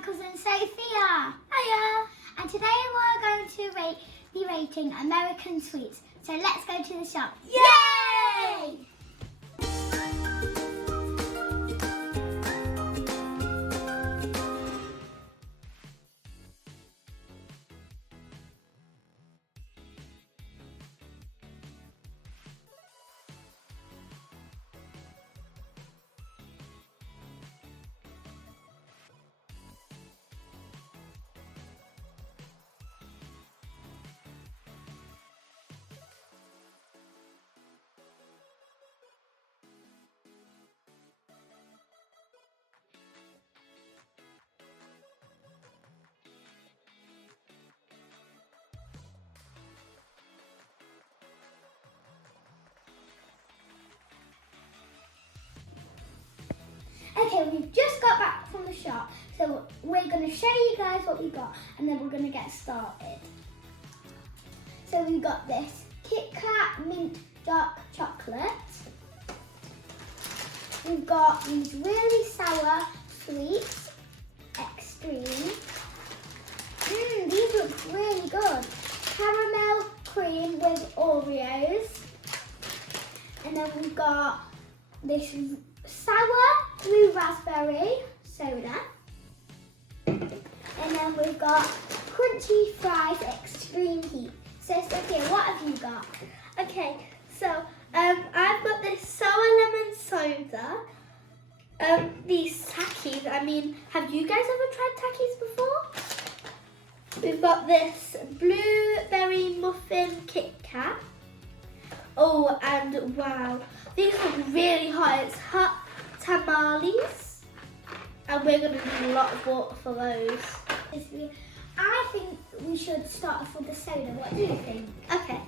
cousin Sophia. Hiya. And today we're going to be rating American sweets. So let's go to the shop. Yay! Okay, we've just got back from the shop, so we're going to show you guys what we got and then we're going to get started. So we got this Kit Kat Mint Dark Chocolate. We've got these really sour sweets, Extreme. These look really good. Caramel cream with Oreos. And then we've got this sour blue raspberry soda. And then we've got crunchy fries extreme heat. So Sophia, what have you got? Okay, so I've got this sour lemon soda. These Takis, have you guys ever tried Takis before? We've got this blueberry muffin Kit Kat. Oh, and wow, these look really hot. It's hot tamales, and we're going to need a lot of water for those. I think we should start off with the soda. What do you think? Okay.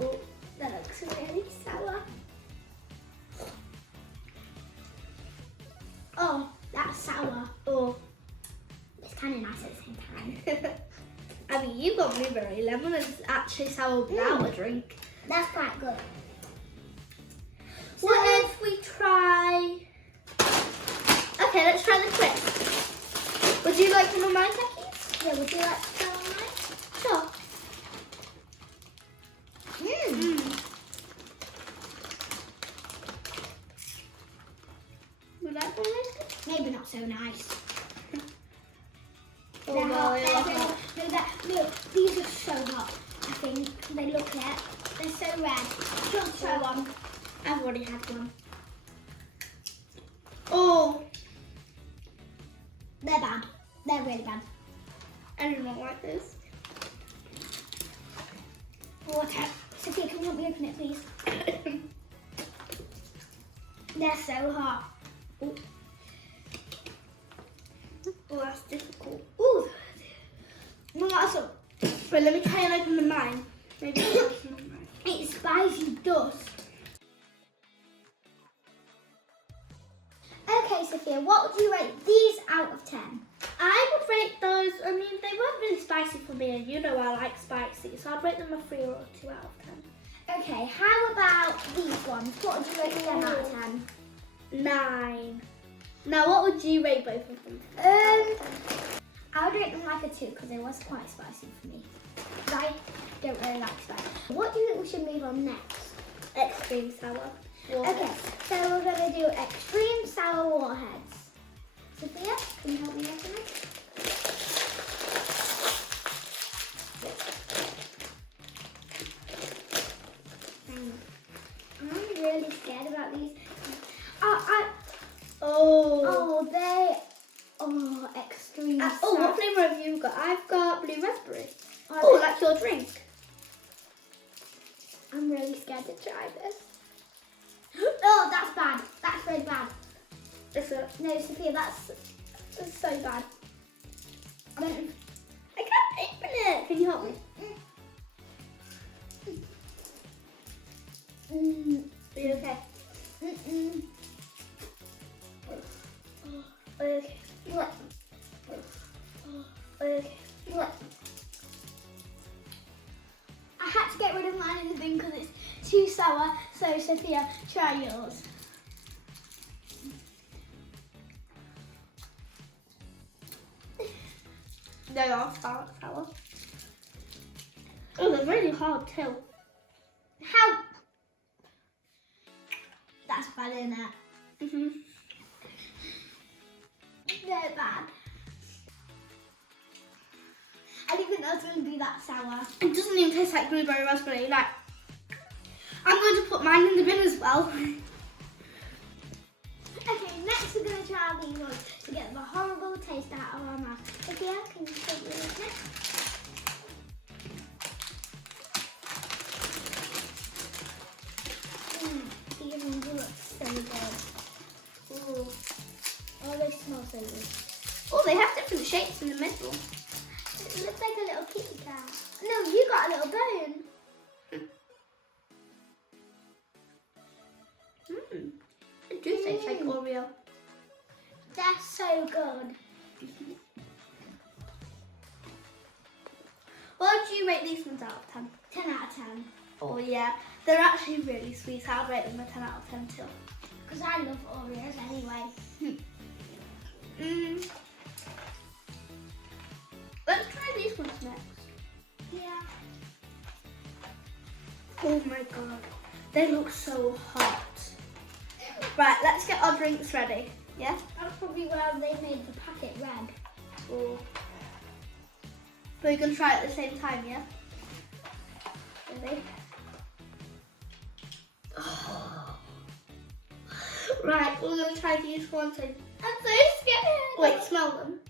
Oh, that looks really sour. Oh, that's sour. Oh, it's kind of nice at the same time. you've got blueberry lemon. It's actually sour without a drink. That's quite good. What if we try... Okay, let's try the twist. Would you like some of my Takis? Yeah, would you like to try on mine? Sure. Would you like one of those? Maybe not so nice. Oh, They're hot. they are hot. No, these are so hot. I think they look it. They're so red. Just try one. I've already had one. Oh, They're bad. They're really bad. I do not like this. Water. Sophia, can you help me open it, please? They're so hot. Oh, that's difficult. Ooh. No, that's a... Wait, let me try and open the mine. Maybe I'll open the mine. It's spicy dust. Okay, Sophia, what would you rate these out of 10? I would rate those, they weren't really spicy for me, and you know I like spicy, so I'd rate them a 3 or a 2 out of 10. Okay, how about these ones? What would you rate them out of 10? 9. Now, what would you rate both of them? I would rate them like a 2 because it was quite spicy for me. I don't really like spice. What do you think we should move on next? Extreme sour. Okay, so we're going to do extreme sour warheads. Sophia, can you help me open it? I'm really scared about these. Extreme sour. What flavour have you got? I've got blue raspberry. Oh, like your drink. I'm really scared to try this. Oh, that's bad. That's really bad. No, Sophia, that's so bad. I can't open it. Can you help me? Are you okay? Okay. What? Okay. What? I had to get rid of mine in the bin because it's too sour. So Sophia, try yours. they are sour. Oh, they're really hard too. How? That's bad, isn't it? Mhm. They're bad. I didn't think that was going to be that sour. It doesn't even taste like blueberry raspberry. Like, I'm going to put mine in the bin as well. Okay, next we're going to try these ones to get the horrible taste out of our mouth. Sophia, can you take yours next? These ones look so good. Ooh. Oh, they smell so good. Oh, they have different shapes in the middle. It looks like a little kitty cat. No, you got a little bone. It do taste like Oreo. They're so good. What would you rate these ones out of 10? 10 out of 10. Oh yeah, they're actually really sweet. I'd rate them a 10 out of 10 too. Because I love Oreos anyway. Let's try these ones next. Yeah. Oh my god, they look so hot. Right, let's get our drinks ready. Yeah? That's probably where they made the packet red. Oh. But we're going to try it at the same time, yeah? Ready? Oh. Right, we're going to try these ones. I'm so scared. Wait, smell them.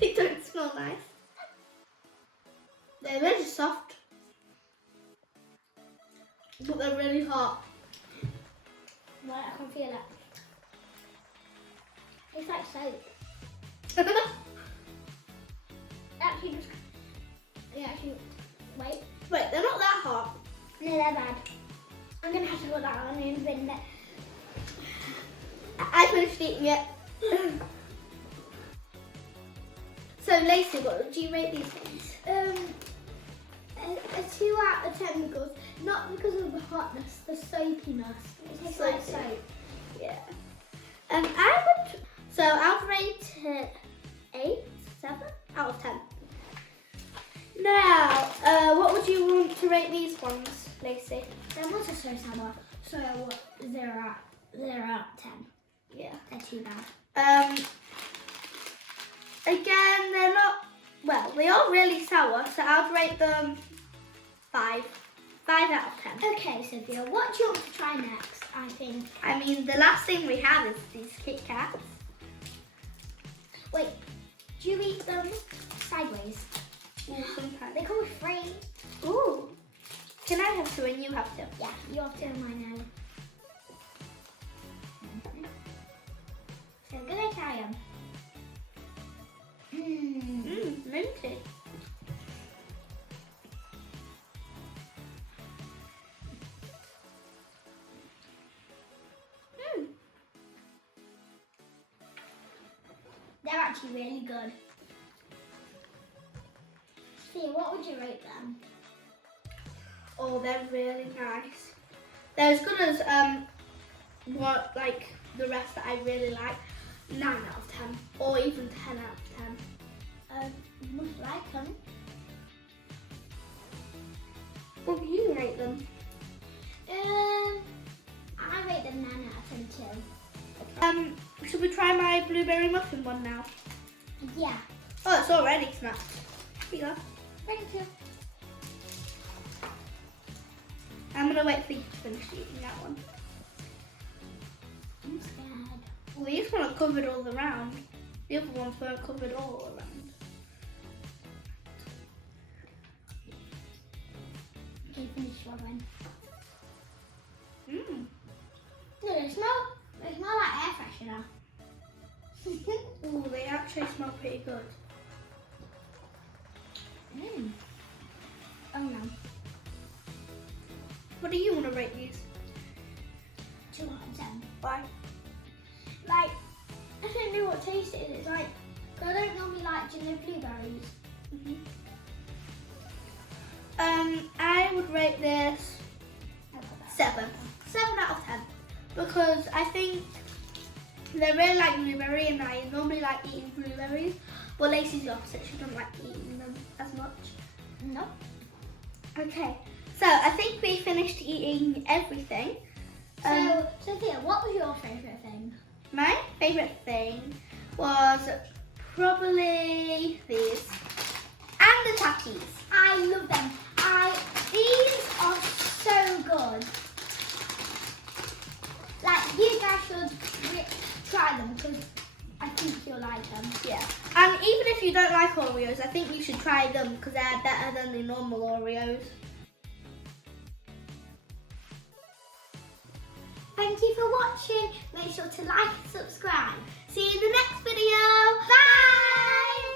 They don't smell nice. They're really soft. But they're really hot. Right, I can feel it. It's like soap. Actually, just... Yeah, actually... Wait. Wait, they're not that hot. No, they're bad. I'm going to have to put that one in the bin. I finished eating it. So, Lacey, what would you rate these ones? A 2 out of 10 because... Not because of the hotness, the soapiness. It tastes like soap. Yeah. I would... So, I'd rate it 8, 7 out of 10. Now, what would you want to rate these ones, Lacey? Them ones are so sour. So, 0 out of 10. Yeah. They're too bad. Again, they're not... Well, they are really sour, so I'd rate them 5. 5 out of 10. Okay, Sophia, what do you want to try next, I think? I mean, the last thing we have is these Kit Kats. Wait, do you eat them sideways? Or sometimes. They come with 3. Ooh. Can I have 2 and you have 2? Yeah, you have to and mine now. So I'm gonna try them. Minty. They're actually really good. See, what would you rate them? Oh, they're really nice. They're as good as what like the rest that I really like. 9 out of 10, or even 10 out of 10. You must like them. What do you rate them? I rate them 9 out of 10 too. Should we try my blueberry muffin one now? Yeah. Oh, it's already snapped. Here you go. Thank you. I'm gonna wait for you to finish eating that one. I'm scared. Well, these ones are covered all around. The other ones weren't covered all around. Okay, finish one. Mmm. No, they smell like air freshener. Ooh, they actually smell pretty good. Oh no. What do you want to rate these? 2 out of 10. Why? Like, I don't know what taste it is. It's like, I don't normally like blueberries. I would rate this 7. 7 out of 10. Because I think They really like blueberry, and I normally like eating blueberries. But Lacey's the opposite. She doesn't like eating them as much. No. Okay, so I think we finished eating everything. So, Sophia, what was your favourite thing? My favourite thing was probably these and the Takis. I love them. These are so good. Like, you guys should try them because I think you'll like them. Yeah, and even if you don't like Oreos, I think you should try them because they're better than the normal Oreos. Thank you for watching. Make sure to like and subscribe. See you in the next video. Bye!